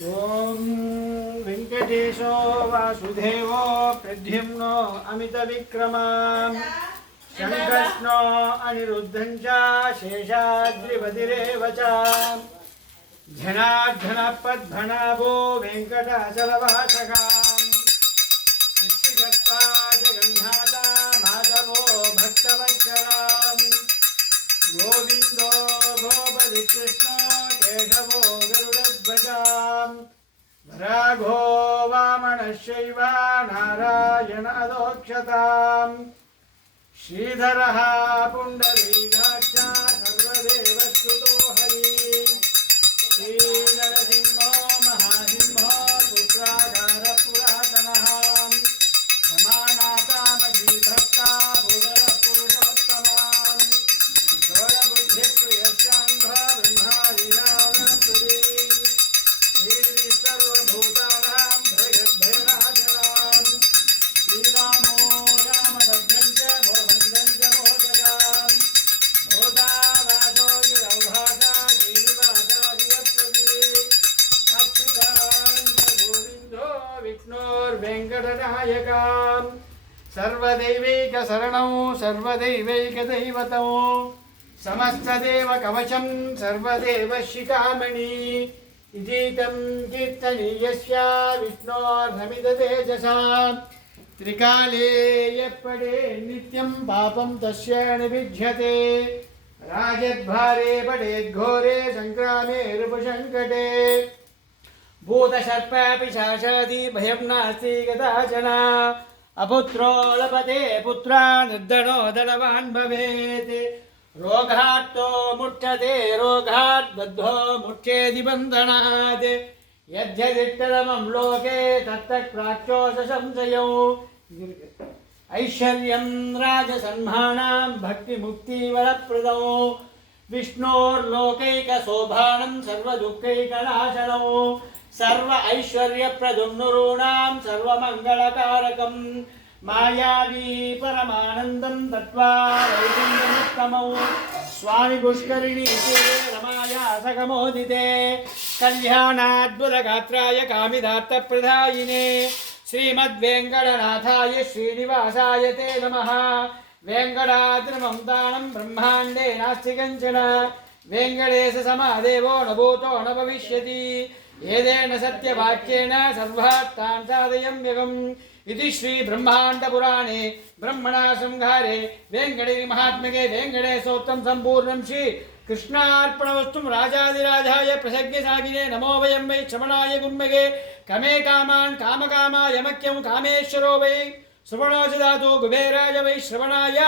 ओम वेंकटेशो वासुदेवो प्रद्युम्नो अमित विक्रमा शंकर्ष्णो अनिरुद्धं च शेषाद्रिपतिरेव च धनार्धनपद्भनाभो वेंकटाचलवासकाम् सृष्टिकर्ता जगन्नाथा माधवो भक्तवत्सलाम् गोविंदो गोपति कृष्णो केशवो गरुडध्वजाम् वराघो वामनश्चैव नारायण अधोक्षताम् श्रीधरः पुण्डरीकाक्ष सर्वदेवस्तुतो हरि श्रीनरसिंहो महासिंहो पुत्रागार पुरातनः रमानाथामजीभक्ता भुवर पुरुषोत्तमाम् षोडबुद्धिप्रियश्चान्ध ब्रह्मादिनाथपुरी सर्वभूतानां भयभयनाशनाम् श्रीरामो रामभद्रं च भोवन्दं च मोदकाम् भोदावासो गिरौहासा श्रीनिवासादिवत्पदी अच्युतानन्द गोविन्दो विष्णोर्वेङ्कटनायकाम् सर्वदैवैकशरणौ सर्वदैवैकदैवतौ समस्तदेव कवचं सर्वदेवशिखामणि इतीतं कीर्तनीयस्य विष्णोर्नमिततेजसा त्रिकाले यप्पडे नित्यं पापं तस्य निविध्यते राजद्भारे पडेद्घोरे सङ्ग्रामे रुपसङ्कटे भूतसर्पपिशाचादि भयं नास्ति कदाचन अपुत्रो लभते पुत्रा निर्धनो धनवान् भवेत् रोगात्तो मुच्यते रोगात् बद्धो मुच्येति बन्धनात् यद्यदिष्टतमं लोके तत्तत् प्राच्यो संशयो ऐश्वर्यं राजसन्मानां भक्तिमुक्तिवरप्रदौ विष्णोर्लोकैकशोभानं सर्वदुःखैकनाशनौ सर्व ऐश्वर्यप्रदं नॄणां सर्वमङ्गलकारकं मायावी परमानन्दं दत्त्वा वैकुण्ठमुत्तमौ स्वामि पुष्करिणी तीरे रमाया सकमोदिते कल्याणाद्भुतगात्राय कामिदार्थप्रदायिने श्रीमद्वेङ्कटनाथाय श्रीनिवासाय ते नमः वेङ्कटाद्रिमं दानं ब्रह्माण्डे नास्ति कञ्चन वेङ्कटेशसमादेवो न भूतो न भविष्यति एतेन सत्यवाक्येन सर्वार्थान् साधयम्यहम् इति श्री ब्रह्मांड पुराणे ब्रह्मणा संहारे वेंकटेश्वरी महात्म्ये वेंकटेशोत्तम संपूर्णं श्री कृष्णार्पणवस्तु राजाधिराजाय प्रसज्ञ सागिने नमो वयं वै श्रवणाय गुण्मगे कमे कामान् कामकामाय मह्यं कामेश्वरो वै सुवर्णोचिदातो कुबेराय वै श्रवणाय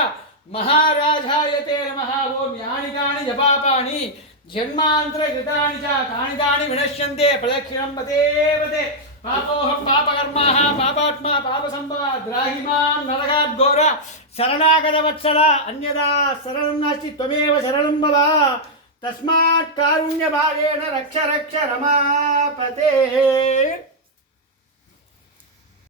महाराजाय ते नमः ओम यानि कानि जपापानि जन्मान्तरकृतानि च तानि तानि विनश्यन्ते प्रदक्षिणं पते पते पापोहं पापकर्माः पापात्मा पापसम्भवा द्राहि मां नरकाद्घोर शरणागतवत्सल अन्यदा शरणं नास्ति त्वमेव शरणं भव तस्मात् कारुण्यभावेन रक्ष रक्ष रमापते।